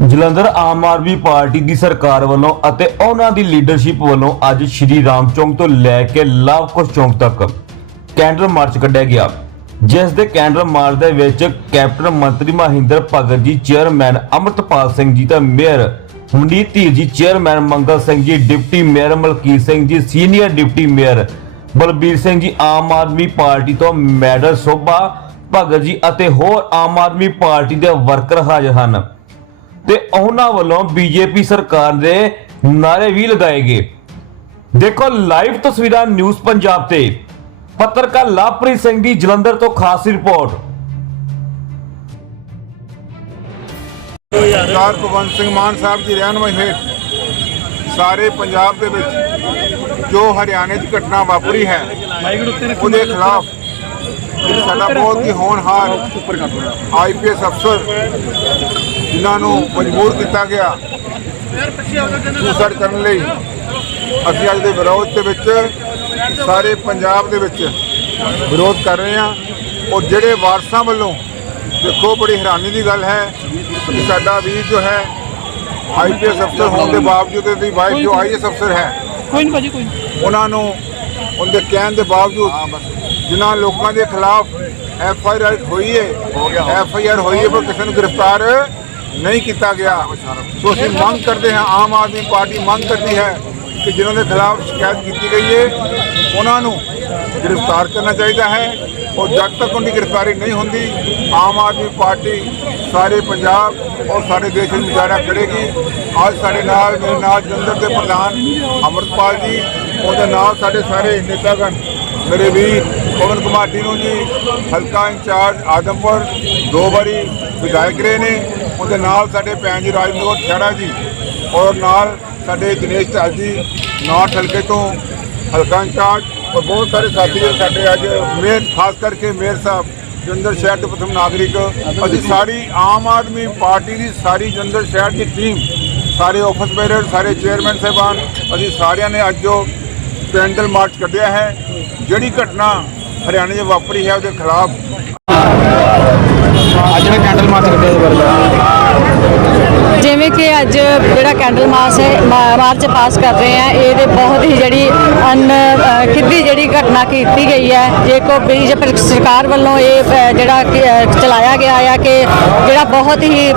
ਜਲੰਧਰ ਆਮ Aadmi party ਦੀ ਸਰਕਾਰ ਵੱਲੋਂ ਅਤੇ ਉਹਨਾਂ ਦੀ ਲੀਡਰਸ਼ਿਪ ਵੱਲੋਂ ਅੱਜ ਸ਼੍ਰੀ ਰਾਮ ਚੌਂਕ ਤੋਂ ਲੈ ਕੇ ਲਾਵਕੁਸ਼ ਚੌਂਕ ਤੱਕ ਕੈਂਡਲ ਮਾਰਚ ਕੱਢਿਆ ਗਿਆ। ਜਿਸ ਦੇ ਕੈਂਡਲ ਮਾਰਚ ਦੇ ਵਿੱਚ ਕੈਪਟਨ ਮੰਤਰੀ ਮਹਿੰਦਰ ਭਗਤ ਜੀ, ਚੇਅਰਮੈਨ ਅਮਰਤਪਾਲ ਸਿੰਘ ਜੀ ਤੇ ਮੇਅਰ ਮਨਦੀਪ ਧੀਰ ਜੀ, chairman Mangal Singh ji, deputy mayor Malkit Singh ji, senior deputy mayor Balbir Singh ji, Aam Aadmi party ਤੋਂ ਮੈਡਲ ਸੋਭਾ ਭਗਤ ਜੀ ਅਤੇ ਹੋਰ ਆਮ ਆਦਮੀ ਪਾਰਟੀ ਦੇ ਵਰਕਰ ਹਾਜ਼ਰ ਹਨ। ਤੇ ਉਹਨਾਂ ਵੱਲੋਂ ਬੀਜੇਪੀ ਸਰਕਾਰ ਦੇ ਨਾਰੇ ਵੀ ਲਗਾਏ ਗਏ। ਦੇਖੋ ਲਾਈਵ ਤਸਵੀਰਾਂ ਨਿਊਜ਼ ਪੰਜਾਬ ਤੇ। ਪੱਤਰਕਾਰ ਲਵਪ੍ਰੀਤ ਸਿੰਘ ਦੀ ਜਲੰਧਰ ਤੋਂ ਖਾਸ ਰਿਪੋਰਟ। ਸਰਦਾਰ ਭਗਵੰਤ ਸਿੰਘ ਮਾਨ ਸਾਹਿਬ ਦੀ ਰਹਿਨਮਾਈ ਹੇਠ ਸਾਰੇ ਪੰਜਾਬ ਦੇ ਵਿੱਚ ਜੋ ਹਰਿਆਣੇ 'ਚ ਘਟਨਾ ਵਾਪਰੀ ਹੈ ਉਹਦੇ ਖਿਲਾਫ ਸਾਡਾ ਬਹੁਤ ਹੀ ਹੋਣਹਾਰ ਆਈਪੀਐਸ ਅਫਸਰ ਜਿਨ੍ਹਾਂ ਨੂੰ ਮਜਬੂਰ ਕੀਤਾ ਗਿਆ ਸੁਸਾਈਡ ਕਰਨ ਲਈ। ਅਸੀਂ ਅੱਜ ਦੇ ਵਿਰੋਧ ਦੇ ਵਿੱਚ ਸਾਰੇ ਪੰਜਾਬ ਦੇ ਵਿੱਚ ਵਿਰੋਧ ਕਰ ਰਹੇ ਹਾਂ। ਔਰ ਜਿਹੜੇ ਵਾਰਸਾਂ ਵੱਲੋਂ ਦੇਖੋ ਬੜੀ ਹੈਰਾਨੀ ਦੀ ਗੱਲ ਹੈ ਕਿ ਸਾਡਾ ਵੀਰ ਜੋ ਹੈ ਆਈਪੀਐਸ ਅਫਸਰ ਹੋਣ ਦੇ ਬਾਵਜੂਦ ਇਹਦੀ ਵਾਈਫ ਜੋ ਆਈਐਸ ਅਫਸਰ ਹੈ ਕੋਈ ਨਹੀਂ ਭਾਜੀ ਕੋਈ। ਉਹਨਾਂ ਨੂੰ ਉਹਦੇ ਕਹਿਣ ਦੇ ਬਾਵਜੂਦ ਜਿਨ੍ਹਾਂ ਲੋਕਾਂ ਦੇ ਖਿਲਾਫ ਐਫ ਆਈ ਆਰ ਹੋਈ ਹੈ ਐਫ ਆਈ ਆਰ ਹੋਈ ਹੈ ਪਰ ਕਿਸੇ ਨੂੰ ਗ੍ਰਿਫਤਾਰ ਨਹੀਂ ਕੀਤਾ ਗਿਆ। ਸੋ ਅਸੀਂ ਮੰਗ ਕਰਦੇ ਹਾਂ ਆਮ ਆਦਮੀ ਪਾਰਟੀ ਮੰਗ ਕਰਦੀ ਹੈ ਕਿ ਜਿਨ੍ਹਾਂ ਦੇ ਖਿਲਾਫ ਸ਼ਿਕਾਇਤ ਕੀਤੀ ਗਈ ਹੈ ਉਹਨਾਂ ਨੂੰ ਗ੍ਰਿਫਤਾਰ ਕਰਨਾ ਚਾਹੀਦਾ ਹੈ। ਔਰ ਜਦ ਤੱਕ ਉਹਦੀ ਗ੍ਰਿਫਤਾਰੀ ਨਹੀਂ ਹੁੰਦੀ ਆਮ ਆਦਮੀ ਪਾਰਟੀ ਸਾਰੇ ਪੰਜਾਬ ਔਰ ਸਾਰੇ ਦੇਸ਼ ਵਿੱਚ ਮੁਜ਼ਾਹਰਾ ਕਰੇਗੀ। ਅੱਜ ਸਾਡੇ ਨਾਲ ਮੇਰੇ ਨਾਲ ਜਲੰਧਰ ਦੇ ਪ੍ਰਧਾਨ ਅਮਰਪਾਲ ਜੀ ਉਹਦੇ ਨਾਲ ਸਾਡੇ ਸਾਰੇ ਨੇਤਾਗਣ ਮੇਰੇ ਵੀਰ ਪਵਨ ਕੁਮਾਰ ਟੀਨੂ ਜੀ, ਹਲਕਾ ਇੰਚਾਰਜ ਆਦਮਪੁਰ, ਦੋ ਵਾਰੀ ਵਿਧਾਇਕ ਰਹੇ ਨੇ। ਉਹਦੇ ਨਾਲ ਸਾਡੇ ਭੈਣ ਜੀ ਰਾਜਨਗਰ ਖੇੜਾ ਜੀ ਔਰ ਨਾਲ ਸਾਡੇ ਦਿਨੇਸ਼ ਢਾਲ ਜੀ ਨਾਰਥ ਹਲਕੇ ਤੋਂ ਹਲਕਾ ਇੰਚਾਰਜ ਔਰ ਬਹੁਤ ਸਾਰੇ ਸਾਥੀ ਸਾਡੇ ਅੱਜ ਮੇਅਰ, ਖਾਸ ਕਰਕੇ ਮੇਅਰ ਸਾਹਿਬ, ਜਲੰਧਰ ਸ਼ਹਿਰ ਦੇ ਪ੍ਰਥਮ ਨਾਗਰਿਕ, ਅਸੀਂ ਸਾਰੀ ਆਮ ਆਦਮੀ ਪਾਰਟੀ ਦੀ ਸਾਰੀ ਜਲੰਧਰ ਸ਼ਹਿਰ ਦੀ ਟੀਮ, ਸਾਰੇ ਆਫਿਸ ਬੇਰਰ ਸਾਰੇ ਚੇਅਰਮੈਨ ਸਾਹਿਬਾਨ, ਅਸੀਂ ਸਾਰਿਆਂ ਨੇ ਅੱਜ ਜੋ ਪੈਂਡਲ ਮਾਰਚ ਕੱਢਿਆ ਹੈ। ਜਿਹੜੀ ਘਟਨਾ ਹਰਿਆਣੇ 'ਚ ਵਾਪਰੀ ਹੈ ਉਹਦੇ ਖਿਲਾਫ। ਅੱਜ ਜਿਹੜਾ ਕੈਂਡਲ ਮਾਰਚ ਕੱਢਿਆ ਇਸ ਬਾਰੇ ਜਿਵੇਂ ਕਿ ਅੱਜ ਜਿਹੜਾ ਕੈਂਡਲ ਮਾਰਚ ਹੈ ਮਾ- ਮਾਰਚ ਪਾਸ ਕਰ ਰਹੇ ਆ ਇਹਦੇ ਬਹੁਤ ਹੀ ਜਿਹੜੀ ਅਨ ਜਿਹੜੀ ਕੀਤੀ ਗਈ ਹੈ। ਜੇ ਕੋ ਬੀਜੇਪੀ ਸਰਕਾਰ ਵੱਲੋਂ ਇਹ ਜਿਹੜਾ ਚਲਾਇਆ ਗਿਆ ਆ ਕਿ ਜਿਹੜਾ ਬਹੁਤ ਹੀ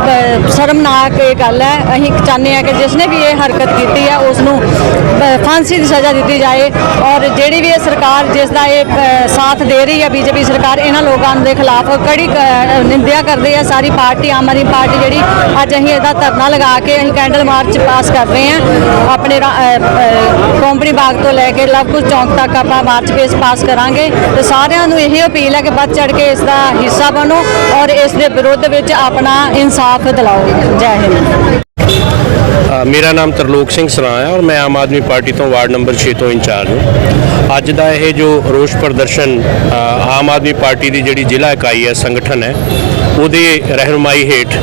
ਸ਼ਰਮਨਾਕ ਇਹ ਗੱਲ ਹੈ। ਅਸੀਂ ਚਾਹੁੰਦੇ ਹਾਂ ਕਿ ਜਿਸ ਨੇ ਵੀ ਇਹ ਹਰਕਤ ਕੀਤੀ ਹੈ ਉਸ ਨੂੰ ਫਾਂਸੀ ਦੀ ਸਜ਼ਾ ਦਿੱਤੀ ਜਾਏ ਔਰ ਜਿਹੜੀ ਵੀ ਇਹ ਸਰਕਾਰ ਜਿਸ ਦਾ ਇਹ ਸਾਥ ਦੇ ਰਹੀ ਹੈ ਬੀਜੇਪੀ ਸਰਕਾਰ, ਇਹਨਾਂ ਲੋਕਾਂ ਦੇ ਖਿਲਾਫ ਕੜੀ ਨਿੰਦਿਆ ਕਰਦੇ ਆ। ਸਾਰੀ ਪਾਰਟੀ, ਆਮ ਆਦਮੀ ਪਾਰਟੀ ਜਿਹੜੀ ਅੱਜ ਅਸੀਂ ਇਹਦਾ ਧਰਨਾ ਲਗਾ ਕੇ ਅਸੀਂ ਕੈਂਡਲ ਮਾਰਚ ਪਾਸ ਕਰ ਰਹੇ ਹਾਂ। ਆਪਣੇ ਕੰਪਨੀ ਬਾਗ ਤੋਂ ਲੈ ਕੇ ਲਵਕੁਸ਼ ਚੌਂਕ ਤੱਕ ਆਪਾਂ ਮਾਰਚ ਪੇਸ ਪਾਸ ਕਰਾਂਗੇ ਤੇ ਸਾਰਿਆਂ ਨੂੰ ਇਹ ਅਪੀਲ ਹੈ ਕਿ ਵੱਧ ਚੜ ਕੇ ਇਸ ਦਾ ਹਿੱਸਾ ਬਣੋ ਔਰ ਇਸ ਦੇ ਵਿਰੁੱਧ ਵਿੱਚ ਆਪਣਾ ਇਨਸਾਫ ਦਿਲਾਓ। ਜੈ ਹਿੰਦ। ਮੇਰਾ ਨਾਮ ਤਰਲੋਕ ਸਿੰਘ ਸਰਾਂ ਹੈ ਔਰ ਮੈਂ ਆਮ ਆਦਮੀ ਪਾਰਟੀ ਤੋਂ ਵਾਰਡ ਨੰਬਰ 6 ਤੋਂ ਇੰਚਾਰਜ ਹਾਂ। ਅੱਜ ਦਾ ਇਹ ਜੋ ਰੋਸ ਪ੍ਰਦਰਸ਼ਨ ਆਮ ਆਦਮੀ ਪਾਰਟੀ ਦੀ ਜਿਹੜੀ ਜ਼ਿਲ੍ਹਾ ਇਕਾਈ ਹੈ, ਸੰਗਠਨ ਹੈ, ਉਹਦੇ ਰਹਿਨੁਮਾਈ ਹੇਠ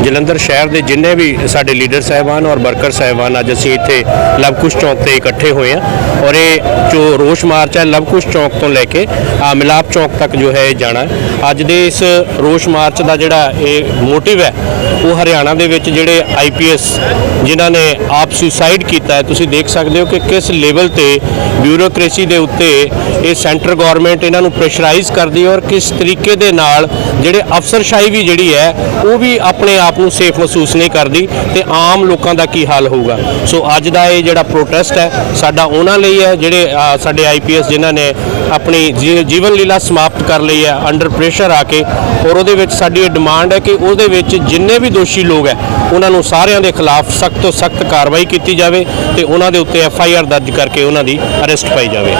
ਜਲੰਧਰ ਸ਼ਹਿਰ ਦੇ ਜਿੰਨੇ ਵੀ ਸਾਡੇ ਲੀਡਰ ਸਾਹਿਬਾਨ ਔਰ ਵਰਕਰ ਸਾਹਿਬਾਨ ਅੱਜ ਅਸੀਂ ਇੱਥੇ ਲਵਕੁਸ਼ ਚੌਂਕ ਤੇ ਇਕੱਠੇ ਹੋਏ ਹਾਂ ਔਰ ਇਹ ਜੋ ਰੋਸ ਮਾਰਚ ਹੈ ਲਵਕੁਸ਼ ਚੌਂਕ ਤੋਂ ਲੈ ਕੇ ਮਿਲਾਪ ਚੌਂਕ ਤੱਕ ਜੋ ਹੈ ਇਹ ਜਾਣਾ ਅੱਜ ਦੇ ਇਸ ਰੋਸ ਮਾਰਚ ਦਾ ਜਿਹੜਾ ਇਹ ਮੋਟਿਵ ਹੈ ਉਹ ਹਰਿਆਣਾ ਦੇ ਵਿੱਚ ਜਿਹੜੇ ਆਈਪੀਐਸ ਜਿਨ੍ਹਾਂ ਨੇ ਆਪ ਸੁਸਾਈਡ ਕੀਤਾ ਹੈ ਤੁਸੀਂ ਦੇਖ ਸਕਦੇ ਹੋ ਕਿ ਕਿਸ ਲੈਵਲ ਤੇ ਬਿਊਰੋਕ੍ਰੇਸੀ ਦੇ ਉੱਤੇ ਇਹ ਸੈਂਟਰ ਗਵਰਨਮੈਂਟ ਇਹਨਾਂ ਨੂੰ ਪ੍ਰੈਸ਼ਰਾਈਜ਼ ਕਰਦੀ ਹੈ ਔਰ ਕਿਸ ਤਰੀਕੇ ਦੇ ਨਾਲ ਜਿਹੜੇ ਅਫਸਰਸ਼ਾਹੀ ਵੀ ਜਿਹੜੀ ਹੈ ਉਹ ਵੀ ਆਪਣੇ ਆਪ ਨੂੰ ਸੇਫ ਮਹਿਸੂਸ ਨਹੀਂ ਕਰਦੀ ਤੇ ਆਮ ਲੋਕਾਂ ਦਾ ਕੀ ਹਾਲ ਹੋਊਗਾ। ਸੋ ਅੱਜ ਦਾ ਇਹ ਜਿਹੜਾ ਪ੍ਰੋਟੈਸਟ ਹੈ ਸਾਡਾ ਉਹਨਾਂ ਲਈ ਹੈ ਜਿਹੜੇ ਅ, ਸਾਡੇ ਆਈਪੀਐਸ ਜਿਨ੍ਹਾਂ ਨੇ ਆਪਣੀ ਜੀ- ਜੀਵਨ ਲੀਲਾ ਸਮਾਪਤ ਕਰ ਲਈ ਹੈ ਅੰਡਰ ਪ੍ਰੈਸ਼ਰ ਆ ਕੇ, ਔਰ ਉਹਦੇ ਵਿੱਚ ਸਾਡੀ ਇਹ ਡਿਮਾਂਡ ਹੈ ਕਿ ਉਹਦੇ ਵਿੱਚ ਜਿੰਨੇ ਵੀ ਦੋਸ਼ੀ ਲੋਕ ਹੈ, ਉਹਨਾਂ ਨੂੰ ਸਾਰਿਆਂ ਦੇ ਖਿਲਾਫ ਸਖਤ ਤੋਂ ਸਖਤ ਕਾਰਵਾਈ ਕੀਤੀ ਜਾਵੇ ਤੇ ਉਹਨਾਂ ਦੇ ਉੱਤੇ ਐਫ ਆਈ ਆਰ ਦਰਜ ਕਰਕੇ ਉਹਨਾਂ ਦੀ ਅਰੈਸਟ ਪਾਈ ਜਾਵੇ।